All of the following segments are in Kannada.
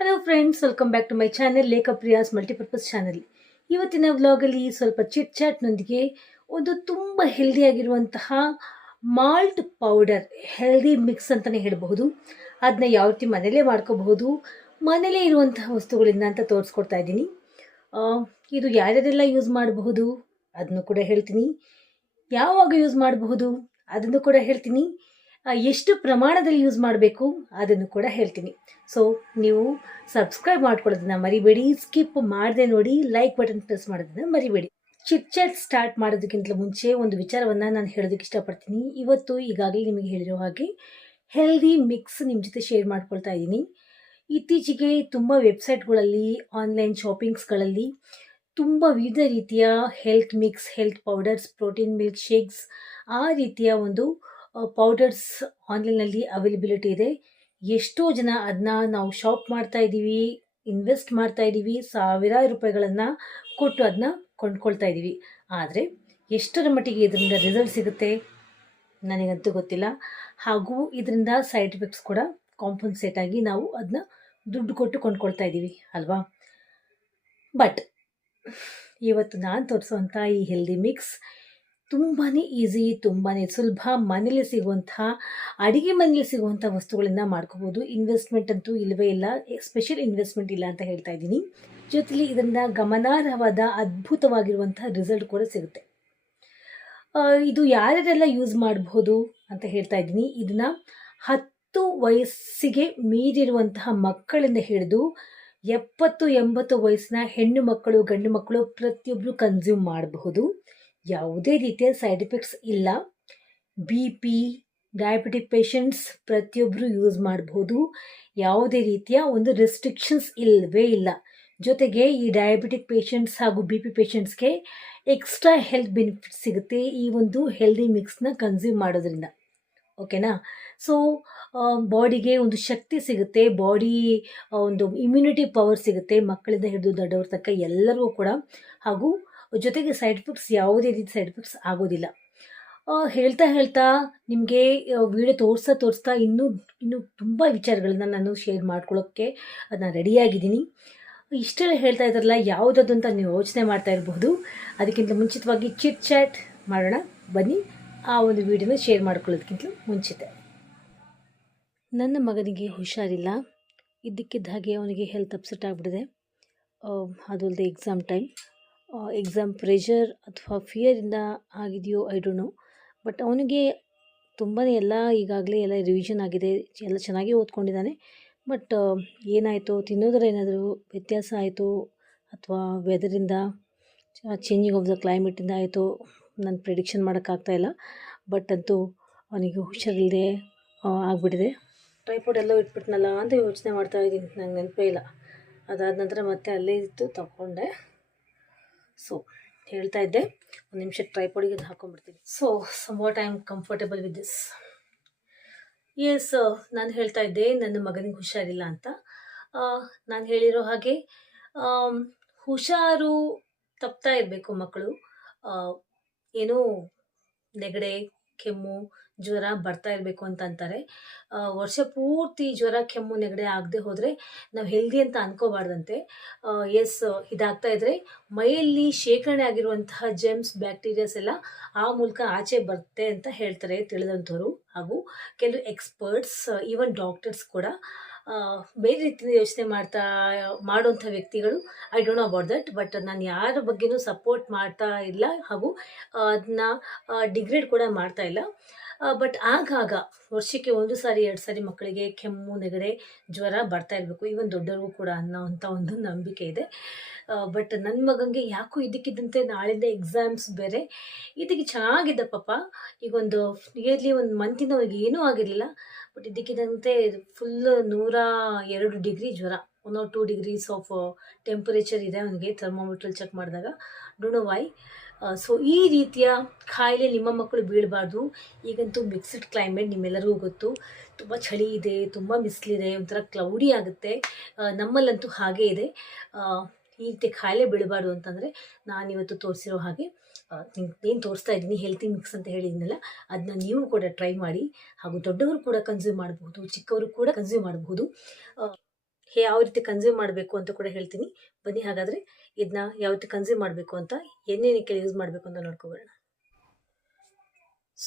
Hello friends welcome back to my channel Lekha Priya's multipurpose channel ಇವತ್ತಿನ ವ್ಲಾಗಲ್ಲಿ ಸ್ವಲ್ಪ ಚಿಟ್ ಚಾಟ್ನೊಂದಿಗೆ ಒಂದು ತುಂಬ ಹೆಲ್ದಿಯಾಗಿರುವಂತಹ ಮಾಲ್ಟ್ ಪೌಡರ್ ಹೆಲ್ದಿ ಮಿಕ್ಸ್ ಅಂತಲೇ ಹೇಳಬಹುದು. ಅದನ್ನ ಯಾವ ರೀತಿ ಮನೇಲೇ ಮಾಡ್ಕೋಬಹುದು, ಮನೇಲೇ ಇರುವಂತಹ ವಸ್ತುಗಳಿಂದ ಅಂತ ತೋರಿಸ್ಕೊಡ್ತಾ ಇದ್ದೀನಿ. ಇದು ಯಾರ್ಯಾರೆಲ್ಲ ಯೂಸ್ ಮಾಡಬಹುದು ಅದನ್ನು ಕೂಡ ಹೇಳ್ತೀನಿ. ಯಾವಾಗ ಯೂಸ್ ಮಾಡಬಹುದು, ಅದನ್ನು ಕೂಡ ಹೇಳ್ತೀನಿ. ಎಷ್ಟು ಪ್ರಮಾಣದಲ್ಲಿ ಯೂಸ್ ಮಾಡಬೇಕು ಅದನ್ನು ಕೂಡ ಹೇಳ್ತೀನಿ. ಸೊ ನೀವು ಸಬ್ಸ್ಕ್ರೈಬ್ ಮಾಡ್ಕೊಳ್ಳೋದನ್ನ ಮರಿಬೇಡಿ ಸ್ಕಿಪ್ ಮಾಡದೆ ನೋಡಿ ಲೈಕ್ ಬಟನ್ ಪ್ರೆಸ್ ಮಾಡೋದನ್ನ ಮರಿಬೇಡಿ. ಚಿಟ್ ಚಾಟ್ ಸ್ಟಾರ್ಟ್ ಮಾಡೋದಕ್ಕಿಂತ ಮುಂಚೆ ಒಂದು ವಿಚಾರವನ್ನು ನಾನು ಹೇಳೋದಕ್ಕೆ ಇಷ್ಟಪಡ್ತೀನಿ. ಇವತ್ತು ಈಗಾಗಲೇ ನಿಮಗೆ ಹೇಳಿರೋ ಹಾಗೆ ಹೆಲ್ದಿ ಮಿಕ್ಸ್ ನಿಮ್ಮ ಜೊತೆ ಶೇರ್ ಮಾಡ್ಕೊಳ್ತಾ ಇದ್ದೀನಿ. ಇತ್ತೀಚೆಗೆ ತುಂಬ ವೆಬ್ಸೈಟ್ಗಳಲ್ಲಿ ಆನ್ಲೈನ್ ಶಾಪಿಂಗ್ಸ್ಗಳಲ್ಲಿ ತುಂಬ ವಿವಿಧ ರೀತಿಯ health mix health powders protein milk shakes ಆ ರೀತಿಯ ಒಂದು ಪೌಡರ್ಸ್ ಆನ್ಲೈನಲ್ಲಿ ಅವೈಲಬಿಲಿಟಿ ಇದೆ. ಎಷ್ಟೋ ಜನ ಅದನ್ನ ನಾವು ಶಾಪ್ ಮಾಡ್ತಾ ಇದ್ದೀವಿ ಇನ್ವೆಸ್ಟ್ ಮಾಡ್ತಾ ಇದ್ದೀವಿ, ಸಾವಿರಾರು ರೂಪಾಯಿಗಳನ್ನು ಕೊಟ್ಟು ಅದನ್ನ ಕೊಂಡ್ಕೊಳ್ತಾ ಇದ್ದೀವಿ. ಆದರೆ, ಎಷ್ಟರ ಮಟ್ಟಿಗೆ ಇದರಿಂದ ರಿಸಲ್ಟ್ ಸಿಗುತ್ತೆ? ನನಗಂತೂ ಗೊತ್ತಿಲ್ಲ. ಹಾಗೂ ಇದರಿಂದ ಸೈಡ್ ಎಫೆಕ್ಟ್ಸ್ ಕೂಡ ಕಾಂಪನ್ಸೇಟ್ ಆಗಿ ನಾವು ಅದನ್ನ ದುಡ್ಡು ಕೊಟ್ಟು ಕೊಂಡ್ಕೊಳ್ತಾ ಇದ್ದೀವಿ, ಅಲ್ವಾ? ಬಟ್ ಇವತ್ತು ನಾನು ತೋರಿಸುವಂಥ ಈ ಹೆಲ್ದಿ ಮಿಕ್ಸ್ ತುಂಬಾ ಈಸಿ ತುಂಬಾ ಸುಲಭ ಮನೇಲಿ ಸಿಗುವಂಥ, ಅಡುಗೆ ಮನೇಲಿ ಸಿಗುವಂಥ ವಸ್ತುಗಳನ್ನು ಮಾಡ್ಕೋಬೋದು. ಇನ್ವೆಸ್ಟ್ಮೆಂಟ್ ಅಂತೂ ಇಲ್ಲವೇ ಇಲ್ಲ. ಸ್ಪೆಷಲ್ ಇನ್ವೆಸ್ಟ್ಮೆಂಟ್ ಇಲ್ಲ ಅಂತ ಹೇಳ್ತಾ ಇದ್ದೀನಿ. ಜೊತೆಲಿ ಇದರಿಂದ ಗಮನಾರ್ಹವಾದ, ಅದ್ಭುತವಾಗಿರುವಂಥ ರಿಸಲ್ಟ್ ಕೂಡ ಸಿಗುತ್ತೆ. ಇದು ಯಾರ್ಯಾರೆಲ್ಲ ಯೂಸ್ ಮಾಡಬಹುದು ಅಂತ ಹೇಳ್ತಾ ಇದ್ದೀನಿ. ಇದನ್ನು ಹತ್ತು ವಯಸ್ಸಿಗೆ ಮೀರಿರುವಂತಹ ಮಕ್ಕಳಿಂದ ಹಿಡಿದು ಎಪ್ಪತ್ತು, ಎಂಬತ್ತು ವಯಸ್ಸಿನ ಹೆಣ್ಣು ಮಕ್ಕಳು, ಗಂಡು ಮಕ್ಕಳು ಪ್ರತಿಯೊಬ್ಬರು ಕನ್ಸ್ಯೂಮ್ ಮಾಡಬಹುದು. ಯಾವುದೇ ರೀತಿಯ ಸೈಡ್ ಎಫೆಕ್ಟ್ಸ್ ಇಲ್ಲ. ಬಿ ಪಿ ಡಯಾಬಿಟಿಕ್ ಪೇಷಂಟ್ಸ್ ಪ್ರತಿಯೊಬ್ಬರು ಯೂಸ್ ಮಾಡಬಹುದು ಯಾವುದೇ ರೀತಿಯ ಒಂದು ರೆಸ್ಟ್ರಿಕ್ಷನ್ಸ್ ಇಲ್ಲವೇ ಇಲ್ಲ. ಜೊತೆಗೆ ಈ ಡಯಾಬಿಟಿಕ್ ಪೇಷಂಟ್ಸ್ ಹಾಗೂ ಬಿ ಪಿ ಪೇಷಂಟ್ಸ್ಗೆ ಎಕ್ಸ್ಟ್ರಾ ಹೆಲ್ತ್ ಬೆನಿಫಿಟ್ ಸಿಗುತ್ತೆ ಈ ಒಂದು ಹೆಲ್ದಿ ಮಿಕ್ಸ್ನ ಕನ್ಸ್ಯೂಮ್ ಮಾಡೋದ್ರಿಂದ. ಓಕೆನಾ ಸೊ ಬಾಡಿಗೆ ಒಂದು ಶಕ್ತಿ ಸಿಗುತ್ತೆ ಬಾಡಿ ಒಂದು ಇಮ್ಯುನಿಟಿ ಪವರ್ ಸಿಗುತ್ತೆ, ಮಕ್ಕಳಿಂದ ಹಿಡಿದು ದೊಡ್ಡವ್ರ ತಕ್ಕ ಎಲ್ಲರಿಗೂ ಕೂಡ. ಹಾಗೂ ಜೊತೆಗೆ ಸೈಡ್ ಎಫೆಕ್ಟ್ಸ್ ಯಾವುದೇ ರೀತಿ ಸೈಡ್ ಎಫೆಕ್ಟ್ಸ್ ಆಗೋದಿಲ್ಲ. ಹೇಳ್ತಾ ಹೇಳ್ತಾ ನಿಮಗೆ ವಿಡಿಯೋ ತೋರಿಸ್ತಾ ತೋರಿಸ್ತಾ ಇನ್ನೂ ಇನ್ನೂ ತುಂಬ ವಿಚಾರಗಳನ್ನ ನಾನು ಶೇರ್ ಮಾಡ್ಕೊಳ್ಳೋಕ್ಕೆ ನಾನು ರೆಡಿಯಾಗಿದ್ದೀನಿ ಇಷ್ಟೆಲ್ಲ ಹೇಳ್ತಾ ಇದ್ದಾರಲ್ಲ ಯಾವುದದು ಅಂತ ನೀವು ಯೋಚನೆ ಮಾಡ್ತಾ ಇರಬಹುದು ಅದಕ್ಕಿಂತ ಮುಂಚಿತವಾಗಿ ಚಿಟ್ ಚಾಟ್ ಮಾಡೋಣ. ಬನ್ನಿ, ಆ ಒಂದು ವಿಡಿಯೋನ ಶೇರ್ ಮಾಡ್ಕೊಳ್ಳೋದಕ್ಕಿಂತ ಮುಂಚಿತ. ನನ್ನ ಮಗನಿಗೆ ಹುಷಾರಿಲ್ಲ. ಇದ್ದಕ್ಕಿದ್ದ ಹಾಗೆ ಅವನಿಗೆ ಹೆಲ್ತ್ ಅಪ್ಸೆಟ್ ಆಗಿಬಿಟ್ಟಿದೆ. ಅದು ಅಲ್ಲದೆ ಎಕ್ಸಾಮ್ ಟೈಮ್ ಎಕ್ಸಾಮ್ ಪ್ರೆಷರ್ ಅಥವಾ ಫಿಯರಿಂದ ಆಗಿದೆಯೋ ಐ ಡೋಂಟ್ ನೋ ಬಟ್ ಅವನಿಗೆ ತುಂಬಾ ಎಲ್ಲ ಈಗಾಗಲೇ ಎಲ್ಲ ರಿವಿಷನ್ ಆಗಿದೆ. ಎಲ್ಲ ಚೆನ್ನಾಗಿ ಓದ್ಕೊಂಡಿದ್ದಾನೆ ಬಟ್ ಏನಾಯಿತು ತಿನ್ನೋದ್ರ ಏನಾದರೂ ವ್ಯತ್ಯಾಸ ಆಯಿತು, ಅಥವಾ ವೆದರಿಂದ ಚೇಂಜಿಂಗ್ ಆಫ್ ದ ಕ್ಲೈಮೇಟಿಂದ ಆಯಿತು, ನಾನು ಪ್ರಿಡಿಕ್ಷನ್ ಮಾಡೋಕ್ಕಾಗ್ತಾಯಿಲ್ಲ ಬಟ್ ಅಂತೂ ಅವನಿಗೆ ಹುಷಾರಿಲ್ಲದೆ ಆಗಿಬಿಟ್ಟಿದೆ. ಟ್ರೈಪೋಡ್ ಎಲ್ಲ ಇಟ್ಬಿಟ್ನಲ್ಲ ಅಂತ ಯೋಚನೆ ಮಾಡ್ತಾ ಇದ್ದೀನಿ. ನಂಗೆ ನೆನಪೇ ಇಲ್ಲ. ಅದಾದ ನಂತರ ಮತ್ತೆ ಅಲ್ಲೇ ಇತ್ತು ತಗೊಂಡೆ. ಸೊ ಹೇಳ್ತಾ ಇದ್ದೆ, ಒಂದು ನಿಮಿಷ ಟ್ರೈಪೋಡಿಗೆ ಹಾಕೊಂಡ್ಬಿಡ್ತೀನಿ. So somewhat I am comfortable with this as ನಾನು ಹೇಳ್ತಾ ಇದ್ದೆ, ನನ್ನ ಮಗನಿಗೆ ಹುಷಾರಿಲ್ಲ ಅಂತ. ನಾನು ಹೇಳಿರೋ ಹಾಗೆ ಹುಷಾರು ತಪ್ತಾ ಇರಬೇಕು ಮಕ್ಕಳು. ಏನೋ ನೆಗಡೆ, ಕೆಮ್ಮು ಜ್ವರ ಬರ್ತಾ ಇರಬೇಕು ಅಂತ ಅಂತಾರೆ. ವರ್ಷ ಪೂರ್ತಿ ಜ್ವರ ಕೆಮ್ಮು ನೆಗಡೆ ಆಗದೆ ಹೋದರೆ ನಾವು ಹೆಲ್ದಿ ಅಂತ ಅನ್ಕೋಬಾರ್ದಂತೆ. ಎಸ್ ಇದಾಗ್ತಾ ಇದ್ರೆ ಮೈಯಲ್ಲಿ ಶೇಖರಣೆ ಆಗಿರುವಂತಹ ಜೆಮ್ಸ್ ಬ್ಯಾಕ್ಟೀರಿಯಾಸ್ ಎಲ್ಲ ಆ ಮೂಲಕ ಆಚೆ ಬರುತ್ತೆ ಅಂತ ಹೇಳ್ತಾರೆ ತಿಳಿದಂಥವ್ರು ಹಾಗೂ ಕೆಲವು ಎಕ್ಸ್ಪರ್ಟ್ಸ್ ಈವನ್ ಡಾಕ್ಟರ್ಸ್ ಕೂಡ. ಬೇರೆ ರೀತಿಯಿಂದ ಯೋಚನೆ ಮಾಡ್ತಾ, ಮಾಡುವಂಥ ವ್ಯಕ್ತಿಗಳು I don't know about that but ನಾನು ಯಾರ ಬಗ್ಗೆನೂ ಸಪೋರ್ಟ್ ಮಾಡ್ತಾ ಇಲ್ಲ ಹಾಗೂ ಅದನ್ನ ಡಿಗ್ರೇಡ್ ಕೂಡ ಮಾಡ್ತಾ ಇಲ್ಲ. ಬಟ್ ಆಗಾಗ ವರ್ಷಕ್ಕೆ ಒಂದು ಸಾರಿ, ಎರಡು ಸಾರಿ ಮಕ್ಕಳಿಗೆ ಕೆಮ್ಮು, ನೆಗಡೆ, ಜ್ವರ ಬರ್ತಾ ಇರಬೇಕು. ಈವನ್ ದೊಡ್ಡವ್ರಿಗೂ ಕೂಡ ಅನ್ನೋ ಅಂಥ ಒಂದು ನಂಬಿಕೆ ಇದೆ. ಬಟ್ ನನ್ನ ಮಗನಿಗೆ ಯಾಕೋ ಇದಕ್ಕಿದ್ದಂತೆ ನಾಳಿಂದ ಎಕ್ಸಾಮ್ಸ್ ಬೇರೆ. ಇದಕ್ಕೆ ಚೆನ್ನಾಗಿದ್ದ ಪಾಪ. ಈಗೊಂದು ನಿಯರ್ಲಿ ಒಂದು ಮಂತಿನವ್ರಿಗೆ ಏನೂ ಆಗಿರಲಿಲ್ಲ. ಬಟ್ ಇದಕ್ಕಿದಂತೆ ಫುಲ್ ನೂರ ಎರಡು ಡಿಗ್ರಿ ಜ್ವರ. One or two degrees of temperature ಇದೆ ಅವನಿಗೆ ಥರ್ಮೋಮೀಟ್ರಲ್ಲಿ ಚೆಕ್ ಮಾಡಿದಾಗ. ಡೋಣೋ ವೈ ಸೊ ಈ ರೀತಿಯ ಖಾಯಿಲೆ ನಿಮ್ಮ ಮಕ್ಕಳು ಬೀಳಬಾರ್ದು. ಈಗಂತೂ ಮಿಕ್ಸ್ಡ್ ಕ್ಲೈಮೇಟ್ ನಿಮ್ಮೆಲ್ಲರಿಗೂ ಗೊತ್ತು. ತುಂಬ ಚಳಿ ಇದೆ ತುಂಬ ಬಿಸಿಲಿದೆ ಒಂಥರ ಕ್ಲೌಡಿ ಆಗುತ್ತೆ. ಆ, ನಮ್ಮಲ್ಲಂತೂ ಹಾಗೇ ಇದೆ. ಆ, ಈ ರೀತಿ ಖಾಯಿಲೆ ಬೀಳಬಾರ್ದು ಅಂತಂದರೆ ನಾನಿವತ್ತು ತೋರಿಸಿರೋ ಹಾಗೆ ಏನು ತೋರಿಸ್ತಾ ಇದ್ದೀನಿ ಹೆಲ್ತಿ ಮಿಕ್ಸ್ ಅಂತ ಹೇಳಿದ್ನಲ್ಲ ಅದನ್ನ ನೀವು ಕೂಡ ಟ್ರೈ ಮಾಡಿ, ಹಾಗೂ ದೊಡ್ಡವರು ಕೂಡ ಕನ್ಸ್ಯೂಮ್ ಮಾಡಬಹುದು, ಚಿಕ್ಕವರು ಕೂಡ ಕನ್ಸ್ಯೂಮ್ ಮಾಡಬಹುದು. ಯಾವ ರೀತಿ ಕನ್ಸ್ಯೂಮ್ ಮಾಡಬೇಕು ಅಂತ ಕೂಡ ಹೇಳ್ತೀನಿ. ಬನ್ನಿ, ಹಾಗಾದರೆ ಇದನ್ನ ಯಾವ ರೀತಿ ಕನ್ಸ್ಯೂಮ್ ಮಾಡಬೇಕು ಅಂತ ಏನೇನಕ್ಕೆ ಯೂಸ್ ಮಾಡಬೇಕು ಅಂತ ನೋಡ್ಕೊಬರೋಣ.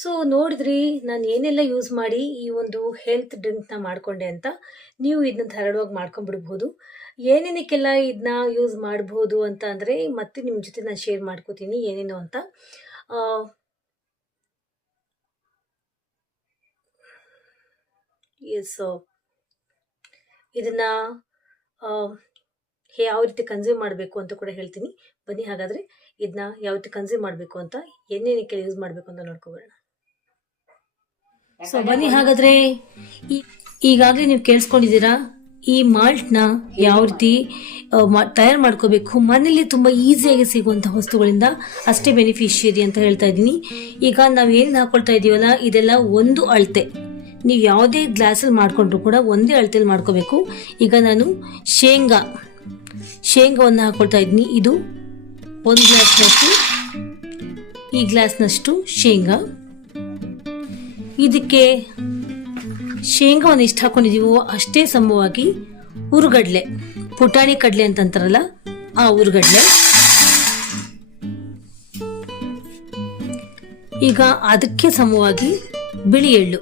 ಸೊ ನೋಡಿದ್ರಿ, ನಾನು ಏನೆಲ್ಲ ಯೂಸ್ ಮಾಡಿ ಈ ಒಂದು ಹೆಲ್ತ್ ಡ್ರಿಂಕ್ನ ಮಾಡಿಕೊಂಡೆ ಅಂತ ನೀವು ಇದನ್ನ ಧಾರಾಳವಾಗಿ ಮಾಡ್ಕೊಂಡ್ಬಿಡ್ಬೋದು. ಏನೇನಕ್ಕೆಲ್ಲ ಇದನ್ನ ಯೂಸ್ ಮಾಡ್ಬೋದು ಅಂತ ಅಂದರೆ ಮತ್ತೆ ನಿಮ್ಮ ಜೊತೆ ನಾನು ಶೇರ್ ಮಾಡ್ಕೋತೀನಿ ಏನೇನು ಅಂತ. ಎಸ್ ಇದನ್ನ ಯಾವ ರೀತಿ ಕನ್ಸ್ಯೂಮ್ ಮಾಡಬೇಕು ಅಂತ ಕೂಡ ಹೇಳ್ತೀನಿ. ಬನ್ನಿ ಹಾಗಾದರೆ, ಇದನ್ನ ಯಾವ ರೀತಿ ಕನ್ಸ್ಯೂಮ್ ಮಾಡಬೇಕು ಅಂತ ಏನೇನಕ್ಕೆ ಯೂಸ್ ಮಾಡಬೇಕು ಅಂತ ನೋಡ್ಕೊಬರೋಣ. ಸೊ ಬನ್ನಿ ಹಾಗಾದ್ರೆ ಈಗಾಗಲೇ ನೀವು ಕೇಳಿಸ್ಕೊಂಡಿದ್ದೀರಾ, ಈ ಮಾಲ್ಟ್ನ ಯಾವ ರೀತಿ ತಯಾರು ಮಾಡ್ಕೋಬೇಕು ಮನೇಲಿ ತುಂಬ ಈಸಿಯಾಗಿ ಸಿಗುವಂಥ ವಸ್ತುಗಳಿಂದ ಅಷ್ಟೇ ಬೆನಿಫಿಷಿಯರಿ ಅಂತ ಹೇಳ್ತಾ ಇದ್ದೀನಿ. ಈಗ ನಾವು ಏನು ಹಾಕೊಳ್ತಾ ಇದೀವಲ್ಲ, ಇದೆಲ್ಲ ಒಂದು ಅಳತೆ. ನೀವು ಯಾವುದೇ ಗ್ಲಾಸಲ್ಲಿ ಮಾಡಿಕೊಂಡ್ರು ಕೂಡ ಒಂದೇ ಅಳತೆಯಲ್ಲಿ ಮಾಡ್ಕೋಬೇಕು. ಈಗ ನಾನು ಶೇಂಗಾ, ಶೇಂಗಾವನ್ನು ಹಾಕೊಳ್ತಾ ಇದ್ದೀನಿ. ಇದು ಒಂದು ಗ್ಲಾಸ್ನಷ್ಟು, ಈ ಗ್ಲಾಸ್ನಷ್ಟು ಶೇಂಗಾ. ಇದಕ್ಕೆ ಶೇಂಗಾವನ್ನು ಎಷ್ಟು ಹಾಕೊಂಡಿದ್ದೀವೋ ಅಷ್ಟೇ ಸಮವಾಗಿ ಉರುಗಡ್ಲೆ. ಪುಟಾಣಿ ಕಡಲೆ ಅಂತ ಅಂತಾರಲ್ಲ ಆ ಉರುಗಡ್ಲೆ. ಈಗ ಅದಕ್ಕೆ ಸಮವಾಗಿ ಬಿಳಿ ಎಳ್ಳು.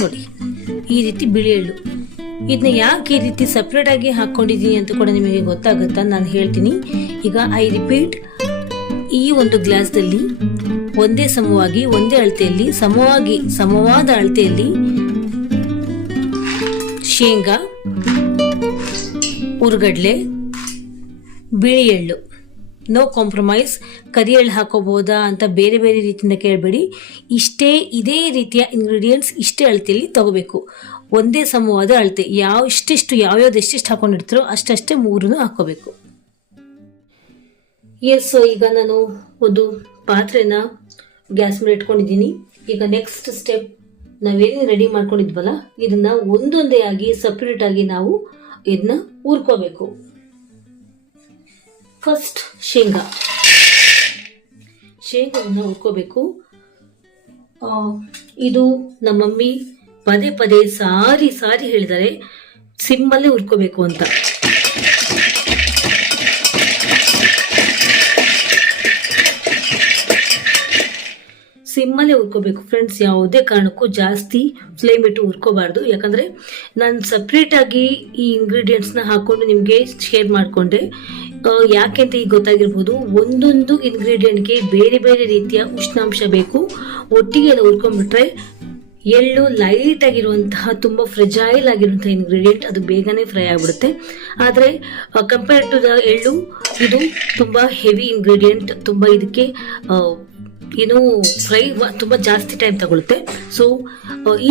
ನೋಡಿ, ಈ ರೀತಿ ಬಿಳಿ ಎಳ್ಳು. ಇದನ್ನ ಯಾಕೆ ಈ ರೀತಿ ಸಪ್ರೇಟ್ ಆಗಿ ಹಾಕೊಂಡಿದ್ದೀನಿ ಅಂತ ಕೂಡ ನಿಮಗೆ ಗೊತ್ತಾಗುತ್ತಾ ನಾನು ಹೇಳ್ತೀನಿ. ಈಗ ಐ ರಿಪೀಟ್ ಈ ಒಂದು ಗ್ಲಾಸ್ದಲ್ಲಿ ಒಂದೇ ಸಮವಾಗಿ, ಒಂದೇ ಅಳತೆಯಲ್ಲಿ, ಸಮವಾಗಿ, ಸಮವಾದ ಅಳತೆಯಲ್ಲಿ ಶೇಂಗಾ, ಉರ್ಗಡ್ಲೆ, ಬಿಳಿ ಎಳ್ಳು. ನೋ ಕಾಂಪ್ರಮೈಸ್ ಕರಿ ಎಳ್ಳು ಅಂತ ಬೇರೆ ಬೇರೆ ರೀತಿಯಿಂದ ಕೇಳಬೇಡಿ. ಇಷ್ಟೇ, ಇದೇ ರೀತಿಯ ಇಂಗ್ರೀಡಿಯೆಂಟ್ಸ್ ಇಷ್ಟೇ ಅಳತೆಯಲ್ಲಿ ತಗೋಬೇಕು. ಒಂದೇ ಸಮವಾದ ಅಳತೆ. ಯಾವ ಇಷ್ಟಿಷ್ಟು, ಯಾವ್ಯಾವ್ದು ಎಷ್ಟೆಷ್ಟು ಹಾಕೊಂಡಿರ್ತಾರೋ ಅಷ್ಟಷ್ಟೇ ಮೂರನ್ನು ಹಾಕೋಬೇಕು. ಎಸ್ ಈಗ ನಾನು ಒಂದು ಪಾತ್ರೆನ ಗ್ಯಾಸ್ ಮೇಲೆ ಇಟ್ಕೊಂಡಿದ್ದೀನಿ. ಈಗ ನೆಕ್ಸ್ಟ್ ಸ್ಟೆಪ್ ನಾವೇನು ರೆಡಿ ಮಾಡ್ಕೊಂಡಿದ್ವಲ್ಲ, ಇದನ್ನ ಒಂದೊಂದೇ ಆಗಿ ಸಪ್ರೇಟ್ ಆಗಿ ನಾವು ಇದನ್ನ ಹುರ್ಕೋಬೇಕು. ಫಸ್ಟ್ ಶೇಂಗಾ. ಶೇಂಗಾವನ್ನು ಹುರ್ಕೋಬೇಕು. ಇದು ನಮ್ಮ ಮಮ್ಮಿ ಪದೇ ಪದೇ ಸಾರಿ ಸಾರಿ ಹೇಳಿದ್ದಾರೆ ಸಿಮ್ಮಲ್ಲೇ ಹುರ್ಕೋಬೇಕು ಅಂತ. ಸಿಮ್ಮಲ್ಲೇ ಹುರ್ಕೋಬೇಕು ಫ್ರೆಂಡ್ಸ್ ಯಾವುದೇ ಕಾರಣಕ್ಕೂ ಜಾಸ್ತಿ ಫ್ಲೇಮ್ ಇಟ್ಟು ಹುರ್ಕೋಬಾರ್ದು ಯಾಕಂದರೆ ನಾನು ಸಪ್ರೇಟಾಗಿ ಈ ಇಂಗ್ರೀಡಿಯೆಂಟ್ಸ್ನ ಹಾಕ್ಕೊಂಡು ನಿಮಗೆ ಶೇರ್ ಮಾಡಿಕೊಂಡೆ. ಯಾಕೆ ಅಂತ ಈಗ ಗೊತ್ತಾಗಿರ್ಬೋದು. ಒಂದೊಂದು ಇಂಗ್ರೀಡಿಯೆಂಟ್ಗೆ ಬೇರೆ ಬೇರೆ ರೀತಿಯ ಉಷ್ಣಾಂಶ ಬೇಕು. ಒಟ್ಟಿಗೆ ಎಲ್ಲ ಹುರ್ಕೊಂಡ್ಬಿಟ್ರೆ ಎಳ್ಳು ಲೈಟ್ ಆಗಿರುವಂತಹ ತುಂಬ ಫ್ರೆಜೈಲ್ ಆಗಿರುವಂತಹ ಇಂಗ್ರೀಡಿಯೆಂಟ್ ಅದು ಬೇಗನೆ ಫ್ರೈ ಆಗಿಬಿಡುತ್ತೆ. ಆದರೆ ಕಂಪೇರ್ ಟು ದ ಎಳ್ಳು, ಇದು ತುಂಬ ಹೆವಿ ಇಂಗ್ರೀಡಿಯೆಂಟ್ ತುಂಬ ಇದಕ್ಕೆ ಏನು ಫ್ರೈ ತುಂಬ ಜಾಸ್ತಿ ಟೈಮ್ ತಗೊಳುತ್ತೆ. So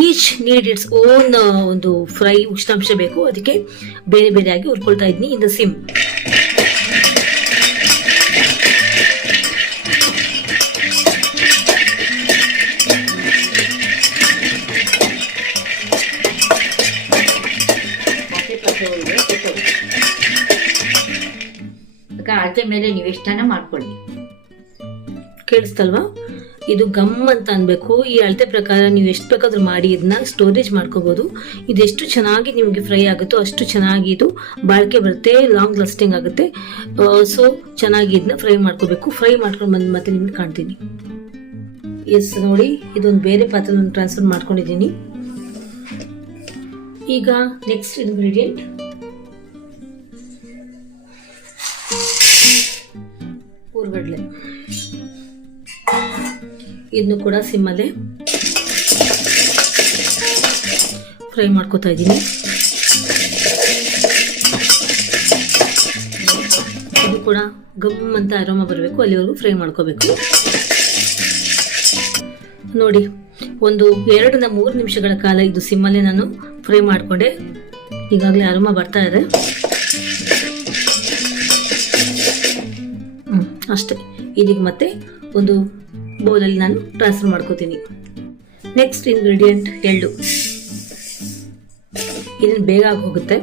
each need its own ಒಂದು ಫ್ರೈ ಉಷ್ಣಾಂಶ ಬೇಕು. ಅದಕ್ಕೆ ಬೇರೆ ಬೇರೆ ಆಗಿ ಹುರ್ಕೊಳ್ತಾ ಇದ್ದೀನಿ ಇನ್ ದ ಸಿಮ್ ಅಳತೆ ಮೇಲೆ ನೀವು ಎಷ್ಟನ್ನ ಮಾಡ್ಕೊಳ್ಳಿ. ಕೇಳಿಸ್ತಲ್ವಾ ಇದು ಗಮ್ ಅಂತ ಅನ್ಬೇಕು. ಈ ಅಳತೆ ಪ್ರಕಾರ ನೀವು ಎಷ್ಟು ಬೇಕಾದ್ರೂ ಮಾಡಿ ಇದನ್ನ ಸ್ಟೋರೇಜ್ ಮಾಡ್ಕೋಬಹುದು ಇದೆಷ್ಟು ಚೆನ್ನಾಗಿ ನಿಮಗೆ ಫ್ರೈ ಆಗುತ್ತೋ ಅಷ್ಟು ಚೆನ್ನಾಗಿ ಇದು ಬಾಳಿಕೆ ಬರುತ್ತೆ ಲಾಂಗ್ ಲಾಸ್ಟಿಂಗ್ ಆಗುತ್ತೆ. ಸೊ ಚೆನ್ನಾಗಿ ಇದನ್ನ ಫ್ರೈ ಮಾಡ್ಕೋಬೇಕು. ಫ್ರೈ ಮಾಡ್ಕೊಂಡು ಬಂದು ಮತ್ತೆ ನಿಮ್ಗೆ ಕಾಣ್ತೀನಿ. ಎಸ್ ನೋಡಿ, ಇದೊಂದು ಬೇರೆ ಪಾತ್ರೆ ಟ್ರಾನ್ಸ್ಫರ್ ಮಾಡ್ಕೊಂಡಿದ್ದೀನಿ. ಈಗ ನೆಕ್ಸ್ಟ್ ಇಂಗ್ರೀಡಿಯೆಂಟ್ ಊರ್ಗಡ್ಲೆ. ಇದನ್ನು ಕೂಡ ಸಿಮ್ಮಲ್ಲೇ ಫ್ರೈ ಮಾಡ್ಕೋತಾ ಇದ್ದೀನಿ. ಇದು ಕೂಡ ಗಮ್ ಅಂತ ಅರೋಮ ಬರಬೇಕು, ಅಲ್ಲಿವರೆಗೂ ಫ್ರೈ ಮಾಡ್ಕೋಬೇಕು. ನೋಡಿ, ಒಂದು ಎರಡರಿಂದ ಮೂರು ನಿಮಿಷಗಳ ಕಾಲ ಇದು ಸಿಮ್ಮಲ್ಲೇ ನಾನು ಫ್ರೈ ಮಾಡಿಕೊಂಡೆ. ಈಗಾಗಲೇ ಅರೋಮ ಬರ್ತಾ ಇದೆ. ಅಷ್ಟೇ. ಇದೀಗ ಮತ್ತೆ ಒಂದು ಬೌಲಲ್ಲಿ ನಾನು ಟ್ರಾನ್ಸ್ಫರ್ ಮಾಡ್ಕೋತೀನಿ. ನೆಕ್ಸ್ಟ್ ಇಂಗ್ರೀಡಿಯೆಂಟ್ ಎಳ್ಳು. ಇದನ್ನು ಬೇಗ ಹೋಗುತ್ತೆ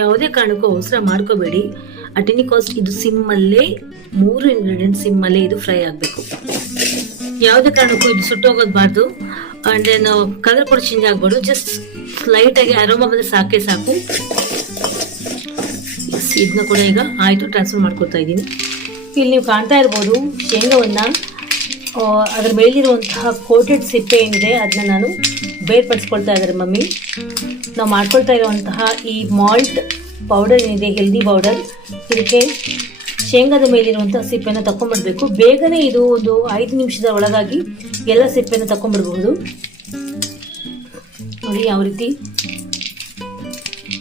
ಯಾವುದೇ ಕಾರಣಕ್ಕೂ ಅವಸರ ಮಾಡ್ಕೋಬೇಡಿ. ಅಟ್ ಎನಿ ಕಾಸ್ಟ್ ಇದು ಸಿಮ್ಮಲ್ಲೇ ಮೂರು ಇಂಗ್ರೀಡಿಯೆಂಟ್ ಸಿಮ್ಮಲ್ಲೇ ಇದು ಫ್ರೈ ಆಗಬೇಕು. ಯಾವುದೇ ಕಾರಣಕ್ಕೂ ಇದು ಸುಟ್ಟೋಗೋದ್ಬಾರ್ದು. ಆ್ಯಂಡ್ ದೆನ್ ಕಲರ್ ಕೂಡ ಚೇಂಜ್ ಆಗ್ಬೋದು ಜಸ್ಟ್ ಲೈಟಾಗಿ ಅರೋಮ ಬಂದರೆ ಸಾಕೇ ಸಾಕು. ಇದನ್ನ ಕೂಡ ಈಗ ಆಯಿತು ಟ್ರಾನ್ಸ್ಫರ್ ಮಾಡ್ಕೊತಾ ಇದ್ದೀನಿ. ಇಲ್ಲಿ ನೀವು ಕಾಣ್ತಾ ಇರ್ಬೋದು, ಶೇಂಗವನ್ನು ಅದ್ರ ಮೇಲಿರುವಂತಹ ಕೋಟೆಡ್ ಸಿಪ್ಪೆ ಏನಿದೆ ಅದನ್ನ ನಾನು ಬೇರ್ಪಡಿಸ್ಕೊಳ್ತಾ ಇದ್ದಾರೆ ಮಮ್ಮಿ. ನಾವು ಮಾಡ್ಕೊಳ್ತಾ ಇರುವಂತಹ ಈ ಮಾಲ್ಟ್ ಪೌಡರ್ ಏನಿದೆ ಹೆಲ್ದಿ ಪೌಡರ್ ಇದಕ್ಕೆ ಶೇಂಗಾದ ಮೇಲಿರುವಂತಹ ಸಿಪ್ಪೆನ ತಕೊಂಡ್ಬಿಡ್ಬೇಕು ಬೇಗನೆ ಇದು ಒಂದು ಐದು ನಿಮಿಷದ ಒಳಗಾಗಿ ಎಲ್ಲ ಸಿಪ್ಪೆನ ತಕೊಂಡ್ಬಿಡ್ಬಹುದು ನೋಡಿ ಯಾವ ರೀತಿ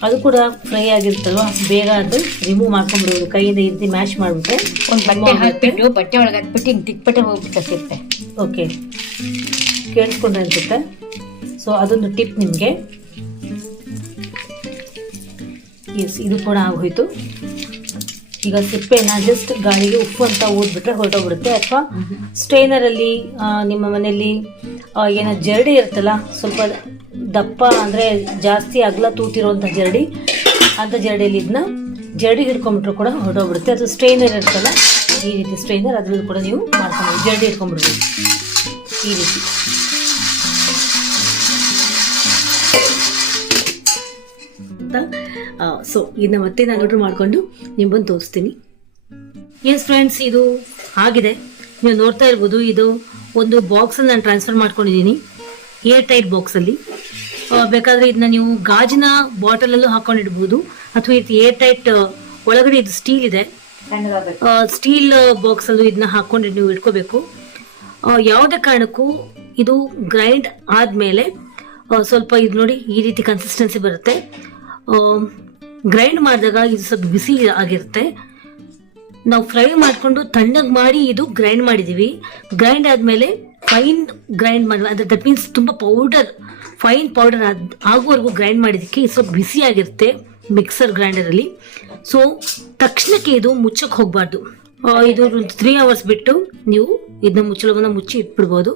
ಅದು ಕೂಡ ಫ್ರೈ ಆಗಿರುತ್ತಲ್ವಾ? ಬೇಗ ಅದು ರಿಮೂವ್ ಮಾಡ್ಕೊಂಡ್ಬಿಡ್ಬೋದು ಕೈಯಿಂದ ಇದ್ದು ಮ್ಯಾಶ್ ಮಾಡಿಬಿಟ್ರೆ ಒಂದು ಬಟ್ಟೆ ಹಾಕ್ಬಿಟ್ಟು ಬಟ್ಟೆ ಒಳಗೆ ಹಾಕ್ಬಿಟ್ಟು ಹಿಂಗೆ ತಿಕ್ಬಿಟ್ಟೆ ಹೋಗ್ಬಿಟ್ಟು ಓಕೆ. ಕೇಳಿಸ್ಕೊಂಡ್ರೆ ಅನ್ಸುತ್ತೆ ಸೊ ಅದೊಂದು ಟಿಪ್ ನಿಮಗೆ. ಎಸ್ ಇದು ಕೂಡ ಆಗೋಯ್ತು. ಈಗ ಸಿಪ್ಪೆನ ಜಸ್ಟ್ ಗಾಳಿಗೆ ಉಪ್ಪು ಅಂತ ಊದ್ಬಿಟ್ರೆ ಹೊರಟೋಗ್ಬಿಡುತ್ತೆ. ಅಥವಾ ಸ್ಟ್ರೈನರಲ್ಲಿ ನಿಮ್ಮ ಮನೆಯಲ್ಲಿ ಏನೋ ಜರಡಿ ಇರುತ್ತಲ್ಲ ಸ್ವಲ್ಪ ದಪ್ಪ ಅಂದರೆ ಜಾಸ್ತಿ ಅಗಲ ತೂತಿರುವಂಥ ಜರಡಿ ಅಂಥ ಜರಡಿಯಲ್ಲಿ ಇದನ್ನ ಜರಡಿ ಹಿಡ್ಕೊಂಬಿಟ್ರು ಕೂಡ ಹೊರಟೋಗ್ಬಿಡುತ್ತೆ. ಅದು ಸ್ಟ್ರೈನರ್ ಇರುತ್ತಲ್ಲ, ಈ ರೀತಿ ಸ್ಟ್ರೈನರ್ ಅದ್ರಲ್ಲಿ ಕೂಡ ನೀವು ಮಾಡ್ಕೊಬೋದು. ಜರಡಿ ಹಿಡ್ಕೊಂಡ್ಬಿಡ್ಬೋದು ಈ ರೀತಿ. ಸೊ ಇದನ್ನ ಮತ್ತೆ ನಾನು ಆರ್ಡರ್ ಮಾಡಿಕೊಂಡು ನಿಮ್ಮನ್ನು ತೋರಿಸ್ತೀನಿ. ಎಸ್ ಫ್ರೆಂಡ್ಸ್ ಇದು ಆಗಿದೆ. ನೀವು ನೋಡ್ತಾ ಇರ್ಬೋದು, ಇದು ಒಂದು ಬಾಕ್ಸಲ್ಲಿ ನಾನು ಟ್ರಾನ್ಸ್ಫರ್ ಮಾಡ್ಕೊಂಡಿದ್ದೀನಿ. ಏರ್ ಟೈಟ್ ಬಾಕ್ಸಲ್ಲಿ ಬೇಕಾದರೆ ಇದನ್ನ ನೀವು ಗಾಜಿನ ಬಾಟಲಲ್ಲೂ ಹಾಕೊಂಡಿಡ್ಬೋದು. ಅಥವಾ ಇದು ಏರ್ ಟೈಟ್ ಒಳಗಡೆ ಇದು ಸ್ಟೀಲ್ ಇದೆ. ಸ್ಟೀಲ್ ಬಾಕ್ಸಲ್ಲೂ ಇದನ್ನ ಹಾಕೊಂಡು ನೀವು ಇಟ್ಕೋಬೇಕು. ಯಾವುದೇ ಕಾರಣಕ್ಕೂ ಇದು ಗ್ರೈಂಡ್ ಆದ್ಮೇಲೆ ಸ್ವಲ್ಪ ಇದು ನೋಡಿ ಈ ರೀತಿ ಕನ್ಸಿಸ್ಟೆನ್ಸಿ ಬರುತ್ತೆ. ಗ್ರೈಂಡ್ ಮಾಡಿದಾಗ ಇದು ಸ್ವಲ್ಪ ಬಿಸಿ ಆಗಿರುತ್ತೆ. ನಾವು ಫ್ರೈ ಮಾಡಿಕೊಂಡು ತಣ್ಣಗೆ ಮಾಡಿ ಇದು ಗ್ರೈಂಡ್ ಮಾಡಿದ್ದೀವಿ. ಗ್ರೈಂಡ್ ಆದಮೇಲೆ ಫೈನ್ ಗ್ರೈಂಡ್ ಮಾಡಿ ಅಂದರೆ ದಟ್ ಮೀನ್ಸ್ ತುಂಬ ಪೌಡರ್ ಫೈನ್ ಪೌಡರ್ ಆಗುವವರೆಗೂ ಗ್ರೈಂಡ್ ಮಾಡಿದ್ದಕ್ಕೆ ಸ್ವಲ್ಪ ಬಿಸಿಯಾಗಿರುತ್ತೆ ಮಿಕ್ಸರ್ ಗ್ರೈಂಡರಲ್ಲಿ ಸೊ ತಕ್ಷಣಕ್ಕೆ ಇದು ಮುಚ್ಚಕ್ಕೆ ಹೋಗಬಾರ್ದು. ಇದು ಒಂದು ತ್ರೀ ಅವರ್ಸ್ ಬಿಟ್ಟು ನೀವು ಇದನ್ನ ಮುಚ್ಚಳವನ್ನು ಮುಚ್ಚಿ ಇಟ್ಬಿಡ್ಬೋದು.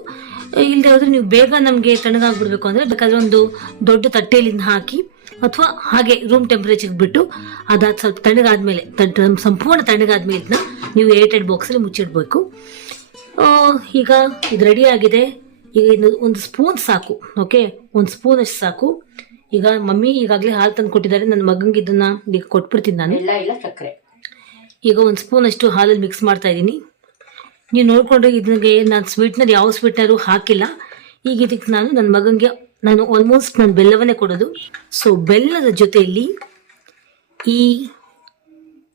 ಇಲ್ಲದೆ ಹೋದ್ರೆ ನೀವು ಬೇಗ ನಮಗೆ ತಣ್ಣಗಾಗ್ಬಿಡ್ಬೇಕು ಅಂದರೆ ಬೇಕಾದ್ರೆ ಒಂದು ದೊಡ್ಡ ತಟ್ಟೆಯಲ್ಲಿ ಹಾಕಿ ಅಥವಾ ಹಾಗೆ ರೂಮ್ ಟೆಂಪ್ರೇಚರ್ಗೆ ಬಿಟ್ಟು ಅದಾದ ಸ್ವಲ್ಪ ತಣ್ಣಗಾದ್ಮೇಲೆ ತಣ್ಣ ಸಂಪೂರ್ಣ ತಣ್ಣಗಾದ್ಮೇಲೆ ಇದನ್ನ ನೀವು ಏಟೆಡ್ ಬಾಕ್ಸಲ್ಲಿ ಮುಚ್ಚಿಡ್ಬೇಕು. ಈಗ ಇದು ರೆಡಿ ಆಗಿದೆ. ಈಗ ಇದು ಒಂದು ಸ್ಪೂನ್ ಸಾಕು ಓಕೆ ಒಂದು ಸ್ಪೂನ್ ಅಷ್ಟು ಸಾಕು. ಈಗ ಮಮ್ಮಿ ಈಗಾಗಲೇ ಹಾಲು ತಂದು ಕೊಟ್ಟಿದ್ದಾರೆ ನನ್ನ ಮಗಂಗೆ ಇದನ್ನ ಈಗ ಕೊಟ್ಬಿಡ್ತೀನಿ ನಾನು. ಇಲ್ಲ ಇಲ್ಲ ಸಕ್ಕರೆ. ಈಗ ಒಂದು ಸ್ಪೂನ್ ಅಷ್ಟು ಹಾಲಲ್ಲಿ ಮಿಕ್ಸ್ ಮಾಡ್ತಾ ಇದ್ದೀನಿ. ನೀವು ನೋಡಿಕೊಂಡ್ರೆ ಇದಕ್ಕೆ ನಾನು ಸ್ವೀಟ್ನಲ್ಲಿ ಯಾವ ಸ್ವೀಟ್ನರು ಹಾಕಿಲ್ಲ. ಈಗ ಇದಕ್ಕೆ ನಾನು ನನ್ನ ಮಗನಿಗೆ ನಾನು ಆಲ್ಮೋಸ್ಟ್ ನಾನು ಬೆಲ್ಲವನ್ನೇ ಕೊಡೋದು. ಸೊ ಬೆಲ್ಲದ ಜೊತೆಯಲ್ಲಿ ಈ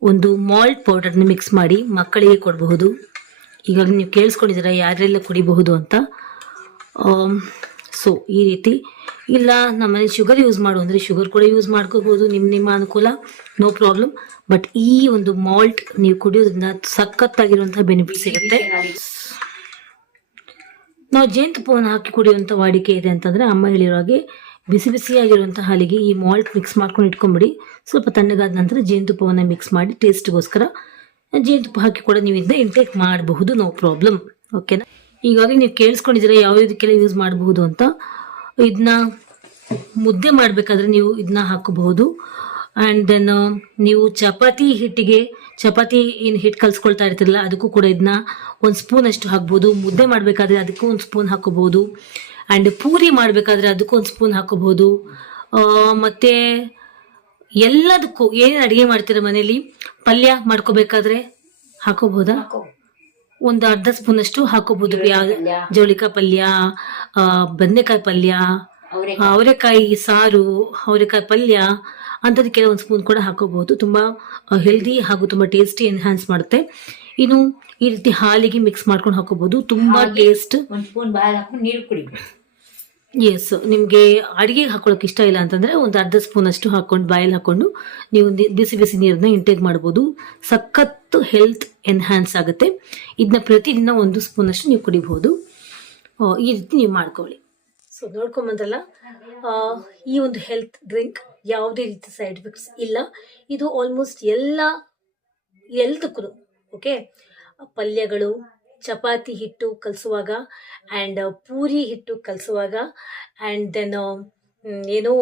ಒಂದು ಮಾಲ್ಟ್ ಪೌಡರ್ನ ಮಿಕ್ಸ್ ಮಾಡಿ ಮಕ್ಕಳಿಗೆ ಕೊಡಬಹುದು. ಈಗಾಗ ನೀವು ಕೇಳಿಸ್ಕೊಂಡಿದ್ದೀರಾ ಯಾರೆಲ್ಲ ಕುಡಿಬಹುದು ಅಂತ? ಸೊ ಈ ರೀತಿ. ಇಲ್ಲ ನಮ್ಮನೆ ಶುಗರ್ ಯೂಸ್ ಮಾಡು ಅಂದರೆ ಶುಗರ್ ಕೂಡ ಯೂಸ್ ಮಾಡ್ಕೋಬೋದು ನಿಮ್ಮ ನಿಮ್ಮ ಅನುಕೂಲ ನೋ ಪ್ರಾಬ್ಲಮ್ ಬಟ್ ಈ ಒಂದು ಮಾಲ್ಟ್ ನೀವು ಕುಡಿಯೋದ್ರಿಂದ ಸಖತ್ತಾಗಿರುವಂತಹ ಬೆನಿಫಿಟ್ ಸಿಗುತ್ತೆ. ನಾವು ಜೇನುತುಪ್ಪವನ್ನು ಹಾಕಿ ಕುಡಿಯುವಂಥ ವಾಡಿಕೆ ಇದೆ ಅಂತಂದರೆ ಅಮ್ಮ ಹೇಳಿರೋ ಹಾಗೆ ಬಿಸಿ ಬಿಸಿಯಾಗಿರುವಂಥ ಹಾಲಿಗೆ ಈ ಮಾಲ್ಟ್ ಮಿಕ್ಸ್ ಮಾಡ್ಕೊಂಡು ಇಟ್ಕೊಂಬಿಡಿ. ಸ್ವಲ್ಪ ತಣ್ಣಗಾದ ನಂತರ ಜೇನುತುಪ್ಪವನ್ನು ಮಿಕ್ಸ್ ಮಾಡಿ ಟೇಸ್ಟ್ಗೋಸ್ಕರ ಜೇನುತುಪ್ಪ ಹಾಕಿ ಕೂಡ ನೀವು ಇದನ್ನ ಇಂಟೇಕ್ ಮಾಡಬಹುದು ನೋ ಪ್ರಾಬ್ಲಮ್ ಓಕೆನಾ ಈಗಾಗಲೇ ನೀವು ಕೇಳಿಸ್ಕೊಂಡಿದ್ದೀರಾ ಯಾವ ಇದಕ್ಕೆಲ್ಲ ಯೂಸ್ ಮಾಡಬಹುದು ಅಂತ. ಇದನ್ನ ಮುದ್ದೆ ಮಾಡಬೇಕಾದ್ರೆ ನೀವು ಇದನ್ನ ಹಾಕಬಹುದು. ಆ್ಯಂಡ್ ದೆನ್ ನೀವು ಚಪಾತಿ ಹಿಟ್ಟಿಗೆ, ಚಪಾತಿ ಏನು ಹಿಟ್ಟು ಕಲಿಸ್ಕೊಳ್ತಾ ಇರ್ತಿರಲ್ಲ, ಅದಕ್ಕೂ ಕೂಡ ಇದನ್ನ ಒಂದು ಸ್ಪೂನ್ ಅಷ್ಟು ಹಾಕ್ಬೋದು ಮುದ್ದೆ ಮಾಡಬೇಕಾದ್ರೆ ಅದಕ್ಕೂ ಒಂದು ಸ್ಪೂನ್ ಹಾಕೋಬಹುದು ಆ್ಯಂಡ್ ಪೂರಿ ಮಾಡಬೇಕಾದ್ರೆ ಅದಕ್ಕೂ ಒಂದು ಸ್ಪೂನ್ ಹಾಕೋಬಹುದು ಮತ್ತು ಎಲ್ಲದಕ್ಕೂ ಏನೇನು ಅಡುಗೆ ಮಾಡ್ತೀರ ಮನೇಲಿ? ಪಲ್ಯ ಮಾಡ್ಕೋಬೇಕಾದ್ರೆ ಹಾಕೋಬಹುದಾ ಒಂದು ಅರ್ಧ ಸ್ಪೂನ್ ಅಷ್ಟು ಹಾಕೋಬಹುದು. ಜವಳಿಕಾಯಿ ಪಲ್ಯ. ಬದನೆಕಾಯಿ ಪಲ್ಯ ಅವರೇ ಅವರೆಕಾಯಿ. ಸಾರು ಅವರೆಕಾಯಿ ಪಲ್ಯ ಅಂತದ್ದು ಒಂದು ಸ್ಪೂನ್ ಕೂಡ ಹಾಕೋಬಹುದು ತುಂಬ ಹೆಲ್ದಿ ಹಾಗೂ ತುಂಬ ಟೇಸ್ಟಿ ಎನ್ಹಾನ್ಸ್ ಮಾಡುತ್ತೆ. ಇನ್ನು ಈ ರೀತಿ ಹಾಲಿಗೆ ಮಿಕ್ಸ್ ಮಾಡ್ಕೊಂಡು ಹಾಕೋಬಹುದು ತುಂಬಾ ಟೇಸ್ಟ್ ಸ್ಪೂನ್ ನೀರು ಎಸ್ ನಿಮಗೆ ಅಡುಗೆಗೆ ಹಾಕೊಳ್ಳೋಕೆ ಇಷ್ಟ ಇಲ್ಲ ಅಂತಂದರೆ ಒಂದು ಅರ್ಧ ಸ್ಪೂನ್ ಅಷ್ಟು ಹಾಕೊಂಡು ಬಾಯಲ್ಲಿ ಹಾಕೊಂಡು ನೀವು ಬಿಸಿ ಬಿಸಿ ನೀರನ್ನ ಇಂಟೇಕ್ ಮಾಡ್ಬೋದು. ಸಖತ್ತು ಹೆಲ್ತ್ ಎನ್ಹ್ಯಾನ್ಸ್ ಆಗುತ್ತೆ. ಇದನ್ನ ಪ್ರತಿದಿನ ಒಂದು ಸ್ಪೂನ್ ಅಷ್ಟು ನೀವು ಕುಡಿಬಹುದು. ಈ ರೀತಿ ನೀವು ಮಾಡ್ಕೊಳ್ಳಿ. ಸೊ ನೋಡ್ಕೊಂಬಂದ್ರಲ್ಲ ಈ ಒಂದು ಹೆಲ್ತ್ ಡ್ರಿಂಕ್ ಯಾವುದೇ ರೀತಿ ಸೈಡ್ ಎಫೆಕ್ಟ್ಸ್ ಇಲ್ಲ. ಇದು ಆಲ್ಮೋಸ್ಟ್ ಎಲ್ಲ ಎಲ್ತಕ್ಕೂ ಓಕೆ ಪಲ್ಯಗಳು, ಚಪಾತಿ ಹಿಟ್ಟು ಕಲಿಸುವಾಗ ಆ್ಯಂಡ್ ಪೂರಿ ಹಿಟ್ಟು ಕಲಿಸುವಾಗ ಆ್ಯಂಡ್ ದೆನ್ ಏನೋ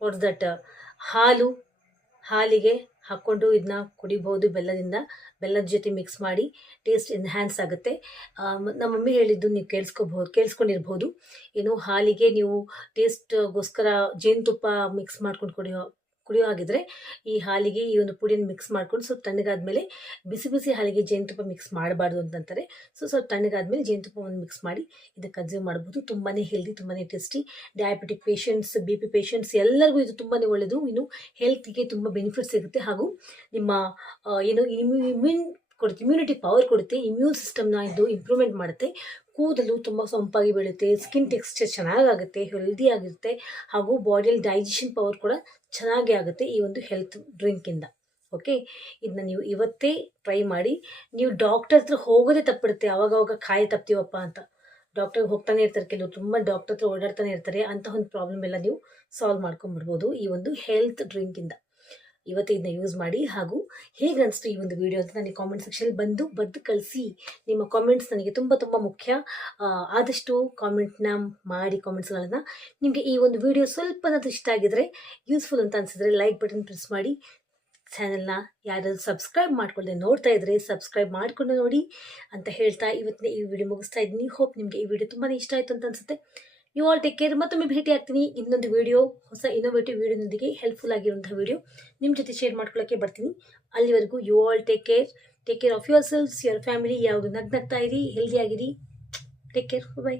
ವಾಟ್ಸ್ ದಟ್ ಹಾಲು, ಹಾಲಿಗೆ ಹಾಕ್ಕೊಂಡು ಇದನ್ನ ಕುಡಿಬೋದು ಬೆಲ್ಲದಿಂದ, ಬೆಲ್ಲದ ಜೊತೆ ಮಿಕ್ಸ್ ಮಾಡಿ ಟೇಸ್ಟ್ ಎನ್ಹ್ಯಾನ್ಸ್ ಆಗುತ್ತೆ. ನಮ್ಮ ಮಮ್ಮಿ ಹೇಳಿದ್ದು ನೀವು ಕೇಳಿಸ್ಕೋಬಹುದು, ಕೇಳಿಸ್ಕೊಂಡಿರ್ಬೋದು. ಏನು ಹಾಲಿಗೆ ನೀವು ಟೇಸ್ಟ್ಗೋಸ್ಕರ ಜೇನುತುಪ್ಪ ಮಿಕ್ಸ್ ಮಾಡ್ಕೊಂಡು ಕುಡಿಯೋ ಕುಡಿಯೋ ಹಾಗಿದ್ರೆ ಈ ಹಾಲಿಗೆ ಈ ಒಂದು ಪುಡಿಯನ್ನು ಮಿಕ್ಸ್ ಮಾಡ್ಕೊಂಡು ಸ್ವಲ್ಪ ತಣ್ಣಗಾದ್ಮೇಲೆ ಬಿಸಿ ಬಿಸಿ ಹಾಲಿಗೆ ಜೇನುತುಪ್ಪ ಮಿಕ್ಸ್ ಮಾಡಬಾರ್ದು ಅಂತಂತಾರೆ. ಸೊ ಸ್ವಲ್ಪ ತಣ್ಣಗಾದ್ಮೇಲೆ ಜೇನುತುಪ್ಪವನ್ನು ಮಿಕ್ಸ್ ಮಾಡಿ ಇದನ್ನು ಕನ್ಸ್ಯೂಮ್ ಮಾಡ್ಬೋದು. ತುಂಬಾ ಹೆಲ್ದಿ ತುಂಬಾ tasty diabetic patients B P patients ಎಲ್ಲರಿಗೂ ಇದು ತುಂಬಾ ಒಳ್ಳೆಯದು ಇನ್ನು ಹೆಲ್ತ್ಗೆ ತುಂಬ ಬೆನಿಫಿಟ್ ಸಿಗುತ್ತೆ. ಹಾಗೂ ನಿಮ್ಮ ಏನು ಇಮ್ಯೂನ್ ಕೊಡುತ್ತೆ ಇಮ್ಯುನಿಟಿ ಪವರ್ ಕೊಡುತ್ತೆ ಇಮ್ಯೂನ್ ಸಿಸ್ಟಮ್ನ ಇದು ಇಂಪ್ರೂವ್ಮೆಂಟ್ ಮಾಡುತ್ತೆ. ಕೂದಲು ತುಂಬ ಸೊಂಪಾಗಿ ಬೆಳೆಯುತ್ತೆ ಸ್ಕಿನ್ ಟೆಕ್ಸ್ಚರ್ ಚೆನ್ನಾಗಾಗುತ್ತೆ ಹೆಲ್ದಿ ಆಗಿರುತ್ತೆ ಹಾಗೂ ಬಾಡಿಯಲ್ಲಿ ಡೈಜೆಷನ್ ಪವರ್ ಕೂಡ ಚೆನ್ನಾಗಿ ಆಗುತ್ತೆ ಈ ಒಂದು ಹೆಲ್ತ್ ಡ್ರಿಂಕಿಂದ ಓಕೆ ಇದನ್ನ ನೀವು ಇವತ್ತೇ ಟ್ರೈ ಮಾಡಿ, ನೀವು ಡಾಕ್ಟರ್ ಹತ್ರ ಹೋಗೋದೇ ತಪ್ಪಿಡುತ್ತೆ ಅವಾಗವಾಗ ಕಾಯಿ ತಪ್ತೀವಪ್ಪ ಅಂತ. ಡಾಕ್ಟರ್ಗೆ ಹೋಗ್ತಾನೆ ಇರ್ತಾರೆ ಕೆಲವು ತುಂಬ ಡಾಕ್ಟರ್ ಹತ್ರ ಓಡಾಡ್ತಾನೆ ಇರ್ತಾರೆ ಅಂತ ಒಂದು ಪ್ರಾಬ್ಲಮ್ ಎಲ್ಲ ನೀವು ಸಾಲ್ವ್ ಮಾಡ್ಕೊಂಡ್ಬಿಡ್ಬೋದು ಈ ಒಂದು ಹೆಲ್ತ್ ಡ್ರಿಂಕಿಂದ ಇವತ್ತು ಯೂಸ್ ಮಾಡಿ ಹಾಗೂ ಹೇಗೆ ಅನಿಸ್ತು ಈ ಒಂದು ವಿಡಿಯೋ ಅಂತ ನನಗೆ ಕಾಮೆಂಟ್ ಸೆಕ್ಷನ್ ಬಂದು ಬದ್ದು ಕಳಿಸಿ. ನಿಮ್ಮ ಕಾಮೆಂಟ್ಸ್ ನನಗೆ ತುಂಬ ತುಂಬ ಮುಖ್ಯ. ಆದಷ್ಟು ಕಾಮೆಂಟ್ನ ಮಾಡಿ ಕಾಮೆಂಟ್ಸ್ಗಳನ್ನು ನಿಮಗೆ ಈ ಒಂದು ವಿಡಿಯೋ ಸ್ವಲ್ಪನಾದ್ರೂ ಇಷ್ಟ ಆಗಿದ್ರೆ ಯೂಸ್ಫುಲ್ ಅಂತ ಅನಿಸಿದ್ರೆ ಲೈಕ್ ಬಟನ್ ಪ್ರೆಸ್ ಮಾಡಿ. ಚಾನೆಲ್ನ ಯಾರಾದರೂ ಸಬ್ಸ್ಕ್ರೈಬ್ ಮಾಡ್ಕೊಳ್ಳದೆ ನೋಡ್ತಾ ಇದ್ರೆ ಸಬ್ಸ್ಕ್ರೈಬ್ ಮಾಡಿಕೊಂಡು ನೋಡಿ ಅಂತ ಹೇಳ್ತಾ ಇವತ್ತಿನ ಈ ವಿಡಿಯೋ ಮುಗಿಸ್ತಾ ಇದ್ದೀನಿ. ಹೋಪ್ ನಿಮಗೆ ಈ ವಿಡಿಯೋ ತುಂಬಾ ಇಷ್ಟ ಆಯಿತು ಅಂತ ಅನಿಸುತ್ತೆ. ಯು ಆಲ್ ಟೇಕ್ ಕೇರ್ ಮತ್ತೊಮ್ಮೆ ಭೇಟಿ ಆಗ್ತೀನಿ. ಇನ್ನೊಂದು ವಿಡಿಯೋ ಹೊಸ ಇನೋವೇಟಿವ್ ವಿಡಿಯೋನೊಂದಿಗೆ ಹೆಲ್ಪ್ಫುಲ್ ಆಗಿರುವಂಥ ವಿಡಿಯೋ ನಿಮ್ಮ ಜೊತೆ ಶೇರ್ ಮಾಡ್ಕೊಳ್ಳೋಕ್ಕೆ ಬರ್ತೀನಿ. ಅಲ್ಲಿವರೆಗೂ you all take care take care of your selves your family ಯಾವಾಗ ನಗ್ನಗ್ತಾ ಇರಿ ಹೆಲ್ದಿ ಆಗಿರಿ. Take care bye